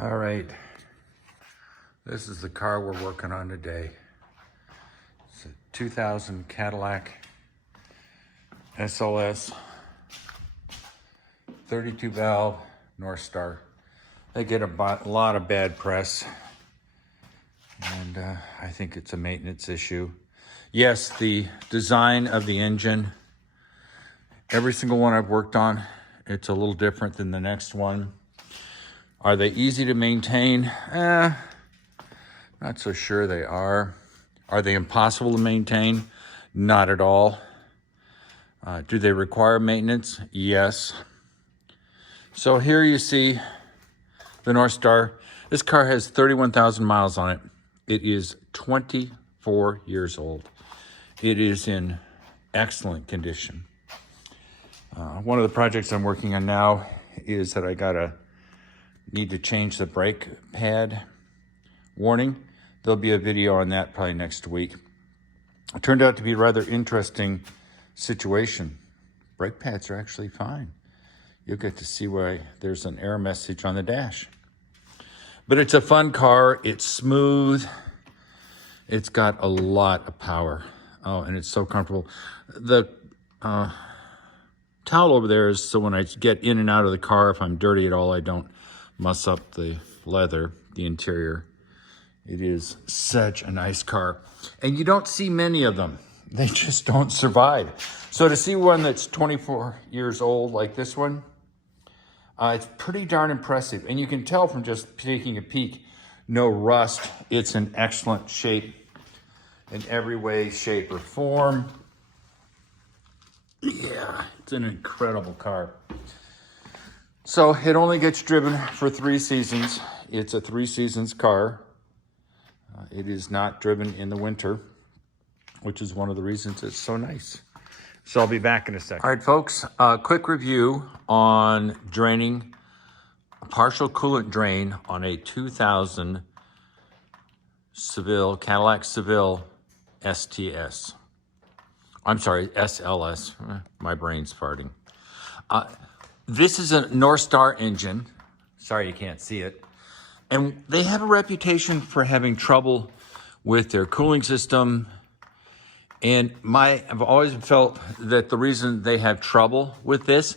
All right, this is the car we're working on today. It's a 2000 Cadillac SLS 32 valve Northstar. They get a lot of bad press, and I think it's a maintenance issue. Yes, the design of the engine, every single one I've worked on, it's a little different than the next one. Are they easy to maintain? Not so sure they are. Are they impossible to maintain? Not at all. Do they require maintenance? Yes. So here you see the Northstar. This car has 31,000 miles on it. It is 24 years old. It is in excellent condition. One of the projects I'm working on now is that I need to change the brake pad warning. There'll be a video on that probably next week. It turned out to be a rather interesting situation. Brake pads are actually fine. You'll get to see why there's an error message on the dash. But it's a fun car. It's smooth. It's got a lot of power. Oh, and it's so comfortable. The towel over there is so when I get in and out of the car, if I'm dirty at all, I don't muss up the leather, the interior. It is such a nice car. And you don't see many of them. They just don't survive. So to see one that's 24 years old like this one, it's pretty darn impressive. And you can tell from just taking a peek, no rust. It's in excellent shape in every way, shape, or form. Yeah, it's an incredible car. So it only gets driven for 3 seasons. It's a 3 seasons car. It is not driven in the winter, which is one of the reasons it's so nice. So I'll be back in a second. All right, folks, a quick review on draining a partial coolant drain on a 2000 Cadillac Seville SLS. My brain's farting. This is a Northstar engine. Sorry you can't see it. And they have a reputation for having trouble with their cooling system. And I've always felt that the reason they have trouble with this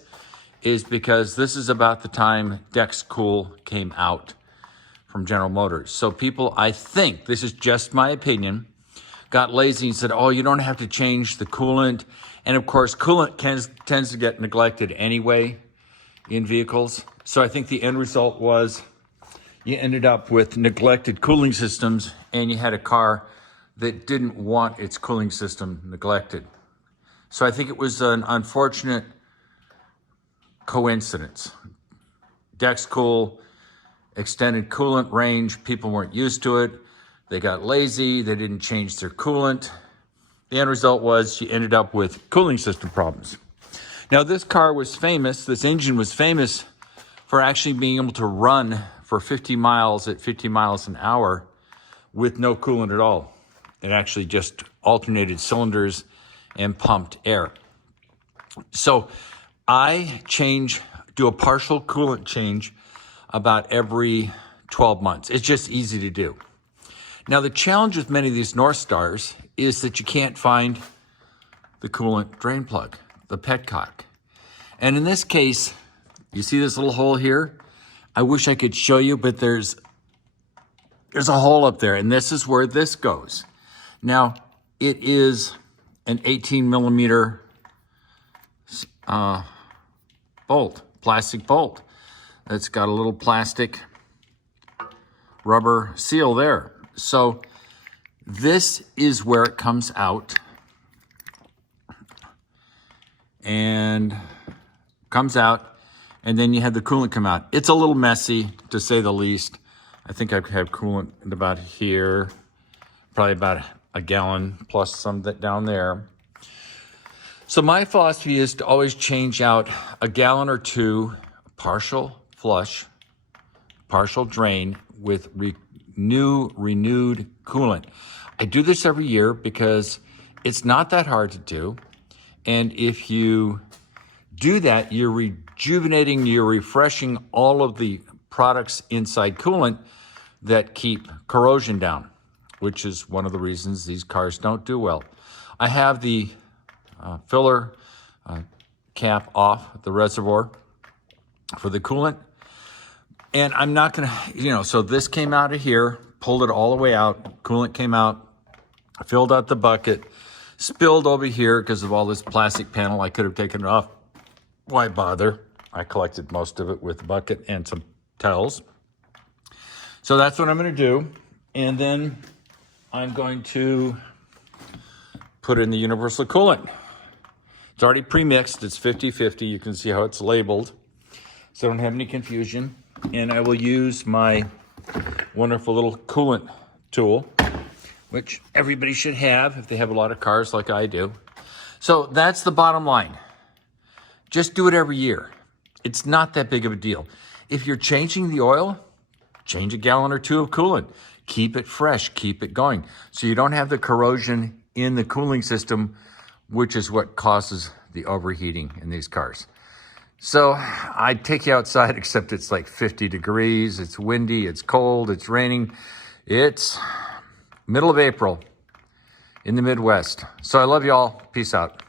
is because this is about the time Dexcool came out from General Motors. So people, I think, this is just my opinion, got lazy and said, oh, you don't have to change the coolant. And of course, coolant tends to get neglected anyway in vehicles. So I think the end result was you ended up with neglected cooling systems, and you had a car that didn't want its cooling system neglected. So I think it was an unfortunate coincidence. Dexcool extended coolant range. People weren't used to it. They got lazy. They didn't change their coolant. The end result was you ended up with cooling system problems. Now, this car was famous, this engine was famous for actually being able to run for 50 miles at 50 miles an hour with no coolant at all. It actually just alternated cylinders and pumped air. So I do a partial coolant change about every 12 months. It's just easy to do. Now, the challenge with many of these Northstars is that you can't find the coolant drain plug, the petcock. And in this case, you see this little hole here? I wish I could show you, but there's a hole up there, and this is where this goes. Now, it is an 18 millimeter bolt, plastic bolt. That's got a little plastic rubber seal there. So this is where it comes out and then you have the coolant come out. It's a little messy, to say the least. I think I have coolant about here, probably about a gallon plus some that down there. So my philosophy is to always change out a gallon or two, partial flush, partial drain with renewed coolant. I do this every year because it's not that hard to do. And if you do that, you're rejuvenating, you're refreshing all of the products inside coolant that keep corrosion down, which is one of the reasons these cars don't do well. I have the filler cap off the reservoir for the coolant. And I'm not gonna, so this came out of here, pulled it all the way out, coolant came out, filled out the bucket, spilled over here because of all this plastic panel. I could have taken it off. Why bother? I collected most of it with the bucket and some towels. So that's what I'm gonna do. And then I'm going to put in the universal coolant. It's already pre-mixed, it's 50-50. You can see how it's labeled, so I don't have any confusion. And I will use my wonderful little coolant tool, which everybody should have if they have a lot of cars like I do. So that's the bottom line. Just do it every year. It's not that big of a deal. If you're changing the oil, change a gallon or two of coolant. Keep it fresh, keep it going. So you don't have the corrosion in the cooling system, which is what causes the overheating in these cars. So I'd take you outside, except it's like 50 degrees, it's windy, it's cold, it's raining. It's middle of April in the Midwest. So I love you all. Peace out.